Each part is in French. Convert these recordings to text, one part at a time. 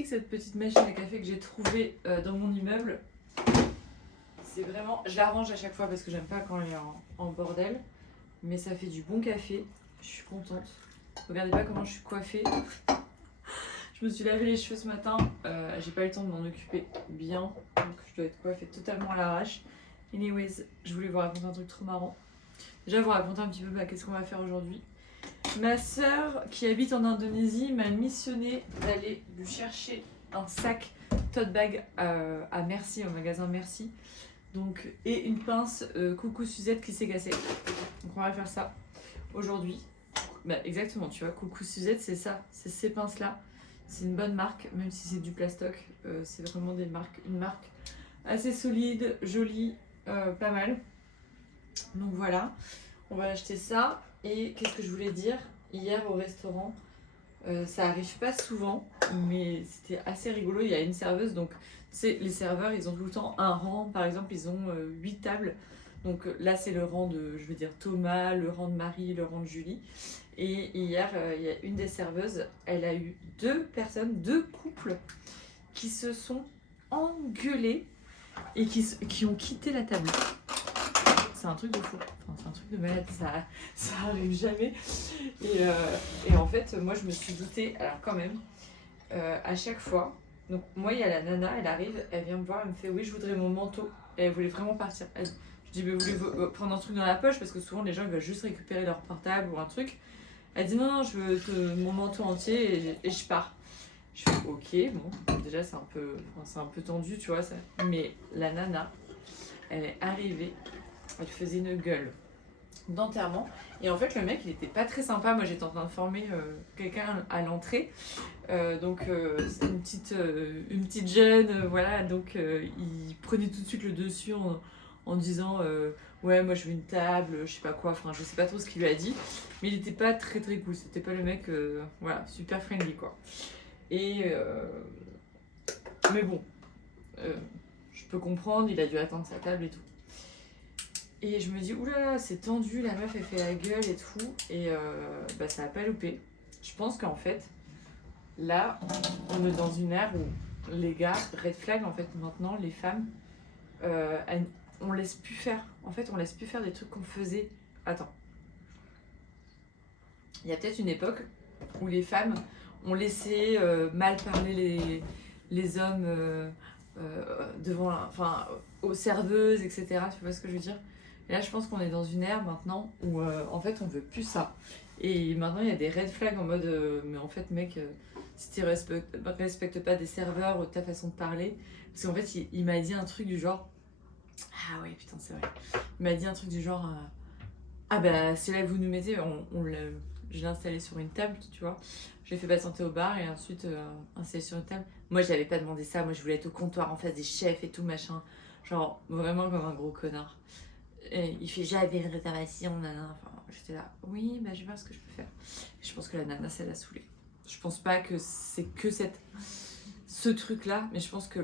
pratique cette petite machine à café que j'ai trouvée dans mon immeuble. C'est vraiment... Je la range à chaque fois parce que j'aime pas quand elle est en bordel. Mais ça fait du bon café. Je suis contente. Regardez pas comment je suis coiffée. Je me suis lavé les cheveux ce matin. J'ai pas eu le temps de m'en occuper bien. Donc je dois être coiffée totalement à l'arrache. Anyways, je voulais vous raconter un truc trop marrant. Déjà vous raconter un petit peu qu'est-ce qu'on va faire aujourd'hui. Ma sœur qui habite en Indonésie m'a missionné d'aller lui chercher un sac tote bag à Merci, au magasin Merci. Donc, et une pince Coucou Suzette qui s'est cassée. Donc on va faire ça aujourd'hui. Bah, exactement, tu vois, Coucou Suzette, c'est ça, c'est ces pinces là. C'est une bonne marque, même si c'est du plastoc. C'est vraiment une marque assez solide, jolie, pas mal. Donc voilà, on va acheter ça. Et qu'est-ce que je voulais dire? Hier au restaurant, ça arrive pas souvent, mais c'était assez rigolo. Il y a une serveuse, donc tu sais, les serveurs, ils ont tout le temps un rang. Par exemple, ils ont 8 tables. Donc là, c'est le rang de, je veux dire, Thomas, le rang de Marie, le rang de Julie. Et hier, il y a une des serveuses, elle a eu deux couples qui se sont engueulés et qui ont quitté la table. C'est un truc de fou, enfin, c'est un truc de malade, ça arrive jamais. Et en fait, moi je me suis doutée, alors quand même, à chaque fois, donc moi il y a la nana, elle arrive, elle vient me voir, elle me fait oui je voudrais mon manteau, et elle voulait vraiment partir. Je dis mais voulez-vous prendre un truc dans la poche, parce que souvent les gens ils veulent juste récupérer leur portable ou un truc. Elle dit non, je veux mon manteau entier et je pars. Je fais ok, bon, déjà c'est un peu tendu, tu vois, ça. Mais la nana, elle est arrivée, elle faisait une gueule d'enterrement. Et en fait, le mec, il était pas très sympa. Moi, j'étais en train de former quelqu'un à l'entrée. C'est une petite jeune, voilà. Donc, il prenait tout de suite le dessus en disant ouais, moi, je veux une table, je sais pas quoi. Enfin, je sais pas trop ce qu'il lui a dit. Mais il était pas très très cool. C'était pas le mec, voilà, super friendly, quoi. Mais bon, je peux comprendre. Il a dû attendre sa table et tout. Et je me dis, oulala, c'est tendu, la meuf elle fait la gueule et tout. Et ça a pas loupé. Je pense qu'en fait, là, on est dans une ère où les gars, red flag, en fait, maintenant, les femmes, on laisse plus faire. En fait, on laisse plus faire des trucs qu'on faisait. Attends. Il y a peut-être une époque où les femmes ont laissé mal parler les hommes devant, enfin, aux serveuses, etc. Tu vois ce que je veux dire? Et là, je pense qu'on est dans une ère maintenant où en fait on veut plus ça. Et maintenant, il y a des red flags en mode mais en fait, mec, si tu respectes pas des serveurs ou ta façon de parler. Parce qu'en fait, il m'a dit un truc du genre. Ah ouais, putain, c'est vrai. Il m'a dit un truc du genre ah bah, c'est là que vous nous mettez, je l'ai installé sur une table, tu vois. Je l'ai fait patienter au bar et ensuite installé sur une table. Moi, j'avais pas demandé ça. Moi, je voulais être au comptoir en face des chefs et tout, machin. Genre, vraiment comme un gros connard. Et il fait j'avais une réservation, nana. Enfin, j'étais là, oui, bah je vais voir ce que je peux faire. Et je pense que la nana, ça l'a saoulée. Je pense pas que c'est que ce truc-là, mais je pense que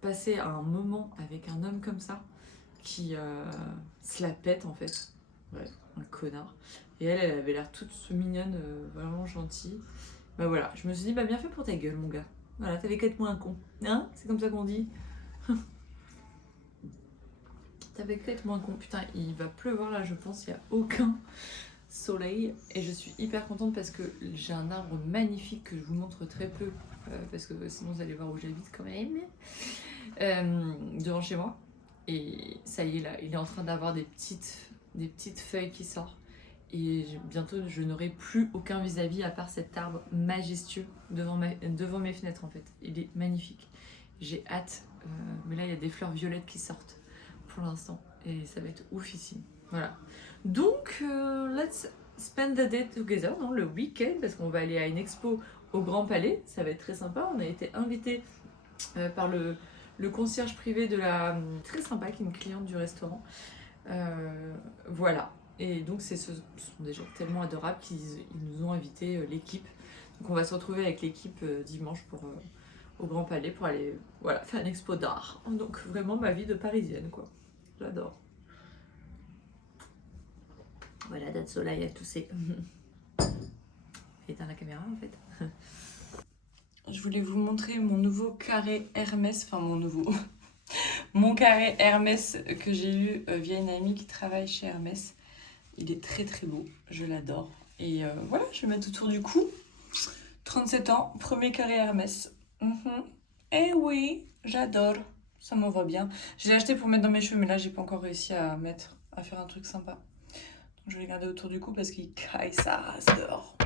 passer un moment avec un homme comme ça, qui se la pète en fait. Ouais, un connard. Et elle avait l'air toute mignonne, vraiment gentille. Bah voilà, je me suis dit, bah bien fait pour ta gueule, mon gars. Voilà, t'avais qu'à être moins con. Hein? C'est comme ça qu'on dit. T'avais qu'à être moins con. Putain, il va pleuvoir là, je pense. Il n'y a aucun soleil. Et je suis hyper contente parce que j'ai un arbre magnifique que je vous montre très peu. Parce que sinon, vous allez voir où j'habite quand même. Devant chez moi. Et ça y est, là, il est en train d'avoir des petites feuilles qui sortent. Et bientôt, je n'aurai plus aucun vis-à-vis à part cet arbre majestueux devant mes fenêtres, en fait. Il est magnifique. J'ai hâte. Mais là, il y a des fleurs violettes qui sortent pour l'instant. Et ça va être oufissime. Voilà. Donc, let's spend the day together, non, le week-end, parce qu'on va aller à une expo au Grand Palais. Ça va être très sympa. On a été invités par le concierge privé de la... Très sympa, qui est une cliente du restaurant. Voilà. Et donc, ce sont des gens tellement adorables qu'ils nous ont invité l'équipe. Donc, on va se retrouver avec l'équipe dimanche au Grand Palais pour aller faire une expo d'art. Donc, vraiment ma vie de parisienne, quoi. J'adore. Voilà, that's all I have to say. Éteins la caméra, en fait. je voulais vous montrer mon nouveau carré Hermès, enfin mon carré Hermès que j'ai eu via une amie qui travaille chez Hermès. Il est très très beau, je l'adore. Et voilà, je vais mettre autour du cou. 37 ans, premier carré Hermès. Eh oui, j'adore, ça m'en va bien. Je l'ai acheté pour mettre dans mes cheveux, mais là j'ai pas encore réussi à faire un truc sympa. Donc je vais le garder autour du cou parce qu'il caille sa race dehors.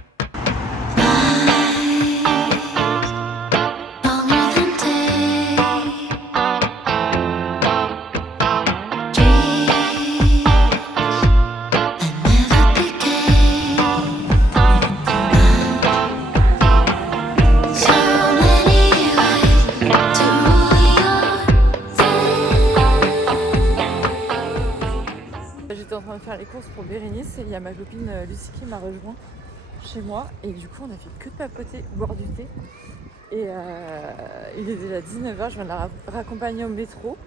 J'étais en train de faire les courses pour Bérénice et il y a ma copine Lucie qui m'a rejoint chez moi et du coup on a fait que de papoter, boire du thé et il est déjà 19h, je viens de la raccompagner au métro.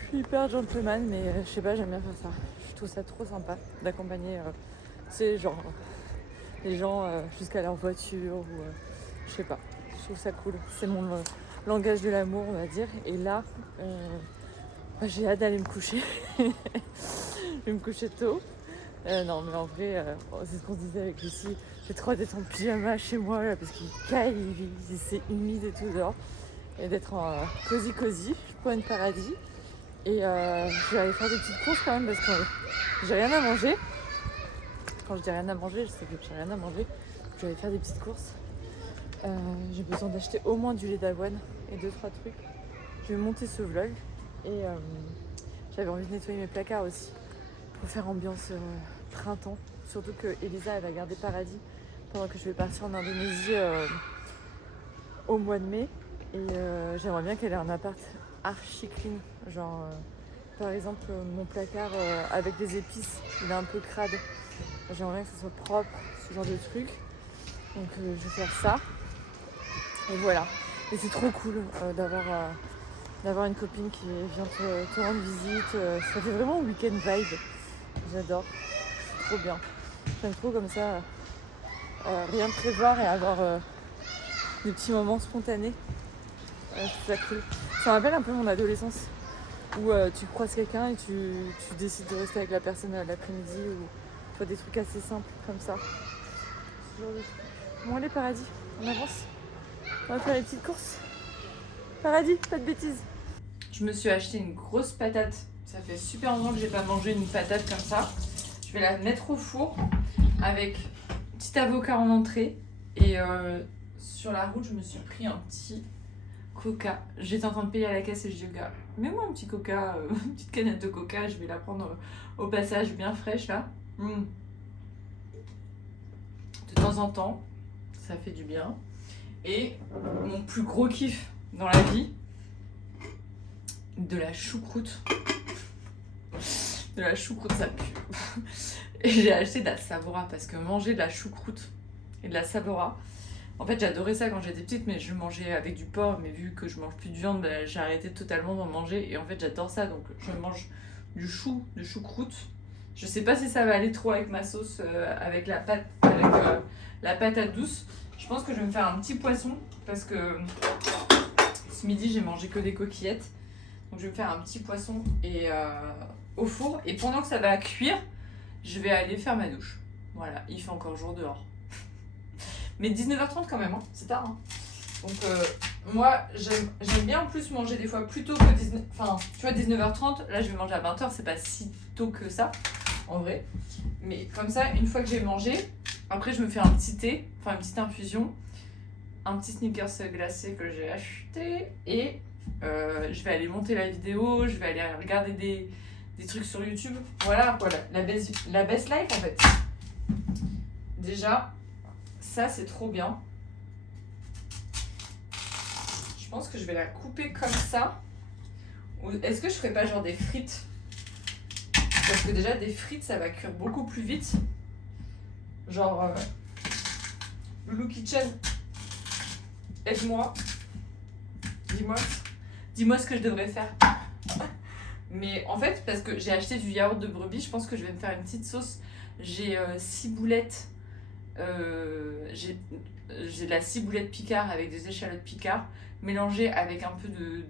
Je suis hyper gentleman mais je sais pas, j'aime bien faire ça. Je trouve ça trop sympa d'accompagner genre les gens jusqu'à leur voiture ou je sais pas, je trouve ça cool. C'est mon langage de l'amour on va dire et là j'ai hâte d'aller me coucher. Je vais me coucher tôt. Non mais en vrai, c'est ce qu'on se disait avec Lucie. J'ai trop hâte d'être en pyjama chez moi là, parce qu'il caille, c'est humide et tout dehors. Et d'être en cosy, je prends une paradis. Et je vais aller faire des petites courses quand même parce que j'ai rien à manger. Quand je dis rien à manger, je sais que j'ai rien à manger. Je vais aller faire des petites courses. J'ai besoin d'acheter au moins du lait d'avoine et 2-3 trucs. Je vais monter ce vlog. Et j'avais envie de nettoyer mes placards aussi pour faire ambiance printemps. Surtout que Elisa elle va garder Paradis pendant que je vais partir en Indonésie au mois de mai. Et j'aimerais bien qu'elle ait un appart archi clean. Genre par exemple mon placard avec des épices, il est un peu crade. J'aimerais bien que ce soit propre, ce genre de truc. Donc je vais faire ça. Et voilà. Et c'est trop cool d'avoir une copine qui vient te rendre visite. Ça fait vraiment week-end vibe. J'adore. C'est trop bien. J'aime trop comme ça. Rien prévoir et avoir des petits moments spontanés. Je trouve ça cool. Ça me rappelle un peu mon adolescence. Où tu croises quelqu'un et tu décides de rester avec la personne l'après-midi. Ou des trucs assez simples comme ça. Ce genre de trucs. Bon allez Paradis, on avance. On va faire les petites courses. Paradis, pas de bêtises. Je me suis acheté une grosse patate. Ça fait super longtemps que j'ai pas mangé une patate comme ça. Je vais la mettre au four avec un petit avocat en entrée. Et sur la route, je me suis pris un petit coca. J'étais en train de payer à la caisse et je dis au gars, mets-moi un petit coca, une petite canette de coca. Je vais la prendre au passage bien fraîche là. De temps en temps, ça fait du bien. Et mon plus gros kiff dans la vie, de la choucroute. De la choucroute, ça pue. Et j'ai acheté de la Sabora parce que manger de la choucroute et de la Sabora, en fait j'adorais ça quand j'étais petite, mais je mangeais avec du porc, mais vu que je mange plus de viande, bah, j'ai arrêté totalement d'en manger et en fait j'adore ça, donc je mange de choucroute. Je sais pas si ça va aller trop avec ma sauce, avec la pâte, avec la patate douce. Je pense que je vais me faire un petit poisson parce que ce midi j'ai mangé que des coquillettes. Donc je vais me faire un petit poisson et au four. Et pendant que ça va cuire, je vais aller faire ma douche. Voilà, il fait encore jour dehors. Mais 19h30 quand même, hein, c'est tard. Hein. Donc moi j'aime bien en plus manger des fois plus tôt que 19h30. Là je vais manger à 20h, c'est pas si tôt que ça en vrai. Mais comme ça, une fois que j'ai mangé, après je me fais un petit thé, enfin une petite infusion, un petit Snickers glacé que j'ai acheté et je vais aller monter la vidéo, je vais aller regarder des trucs sur YouTube. Voilà, la best life en fait. Déjà, ça c'est trop bien. Je pense que je vais la couper comme ça. Ou est-ce que je ferais pas genre des frites? Parce que déjà des frites ça va cuire beaucoup plus vite. Genre Loulou Kitchen, aide-moi. Dis-moi ce que je devrais faire. Mais en fait, parce que j'ai acheté du yaourt de brebis, je pense que je vais me faire une petite sauce. J'ai 6 boulettes j'ai de la ciboulette Picard avec des échalotes Picard mélangées avec un peu de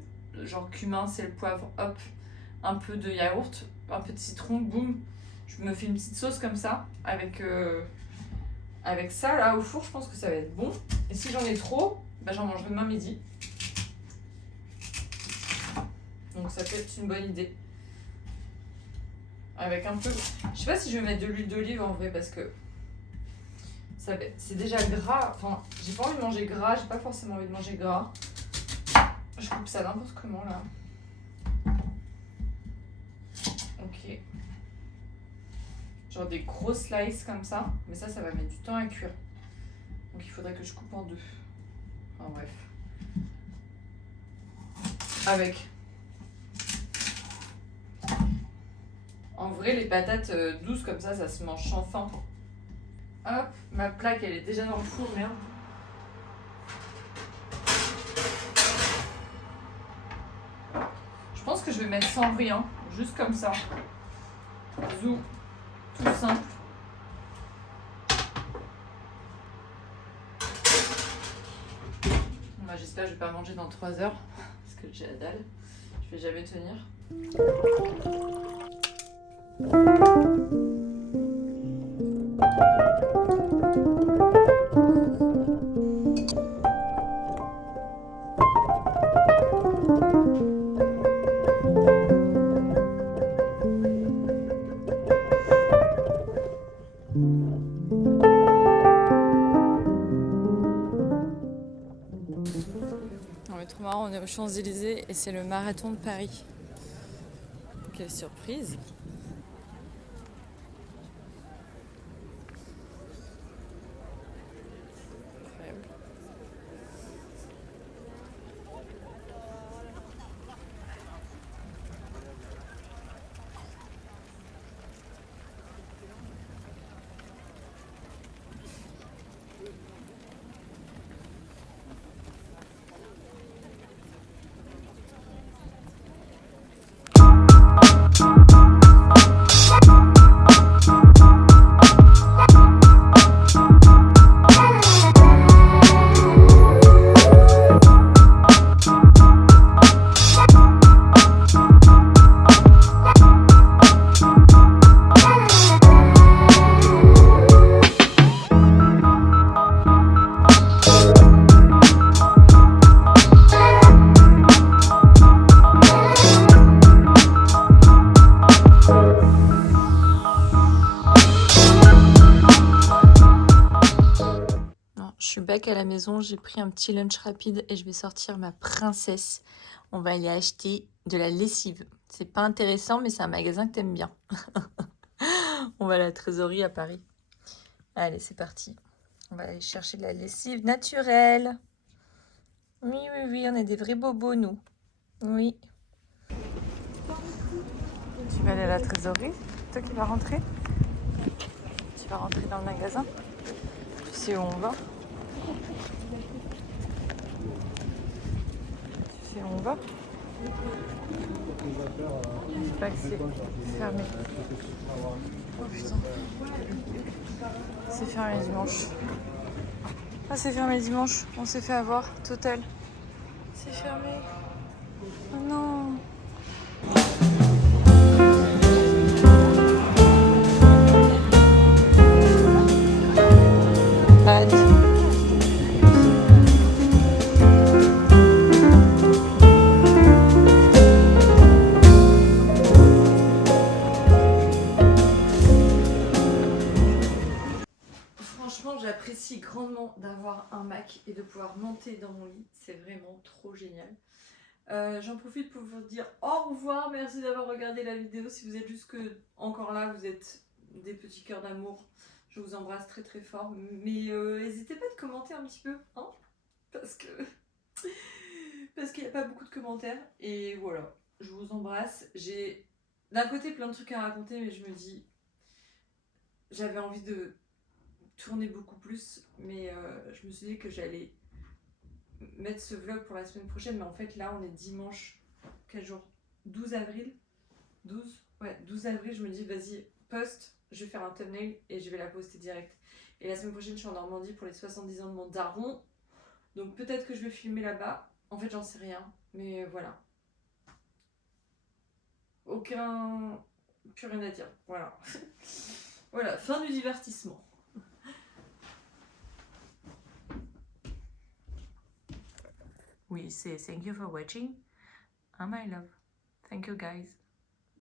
genre cumin, sel, poivre, hop, un peu de yaourt, un peu de citron, boum. Je me fais une petite sauce comme ça avec ça là au four, je pense que ça va être bon. Et si j'en ai trop, bah, j'en mangerai demain midi. Donc ça peut être une bonne idée. Avec un peu... Je sais pas si je vais mettre de l'huile d'olive en vrai parce que c'est déjà gras. Enfin, j'ai pas envie de manger gras, j'ai pas forcément envie de manger gras. Je coupe ça n'importe comment là. Ok. Genre des gros slices comme ça. Mais ça va mettre du temps à cuire. Donc il faudrait que je coupe en deux. Enfin bref. Avec. En vrai, les patates douces comme ça se mange sans faim. Hop, ma plaque elle est déjà dans le four, merde. Je pense que je vais mettre sans rien, juste comme ça. Zou, tout simple. Bah, j'espère que je vais pas manger dans 3 heures, parce que j'ai la dalle. Je vais jamais tenir. Trop marrant, on est aux Champs-Élysées et c'est le marathon de Paris. Quelle surprise! Incroyable. Back à la maison, j'ai pris un petit lunch rapide et je vais sortir ma princesse. On va aller acheter de la lessive. C'est pas intéressant, mais c'est un magasin que t'aimes bien. On va à la trésorerie à Paris. Allez, c'est parti. On va aller chercher de la lessive naturelle. Oui, oui, oui, on est des vrais bobos, nous. Oui. Tu vas aller à la trésorerie? Toi qui vas rentrer? Tu vas rentrer dans le magasin? Tu sais où on va? Tu sais où on va? Je sais pas que c'est fermé. Oh putain. C'est fermé dimanche. Ah, c'est fermé dimanche. On s'est fait avoir. Total. C'est fermé. Oh non. Franchement, j'apprécie grandement d'avoir un Mac et de pouvoir monter dans mon lit. C'est vraiment trop génial. J'en profite pour vous dire au revoir. Merci d'avoir regardé la vidéo. Si vous êtes jusque encore là, vous êtes des petits cœurs d'amour. Je vous embrasse très très fort. Mais n'hésitez pas à commenter un petit peu, hein, parce qu'il n'y a pas beaucoup de commentaires. Et voilà, je vous embrasse. J'ai d'un côté plein de trucs à raconter, mais je me dis, j'avais envie de tourner beaucoup plus, mais je me suis dit que j'allais mettre ce vlog pour la semaine prochaine, mais en fait là on est dimanche, quel jour? 12 avril 12 avril, je me dis vas-y, post, je vais faire un thumbnail et je vais la poster direct. Et la semaine prochaine, je suis en Normandie pour les 70 ans de mon daron. Donc peut-être que je vais filmer là-bas. En fait, j'en sais rien. Mais voilà. Plus rien à dire. Voilà. Voilà, fin du divertissement. We say thank you for watching. My love. Thank you guys.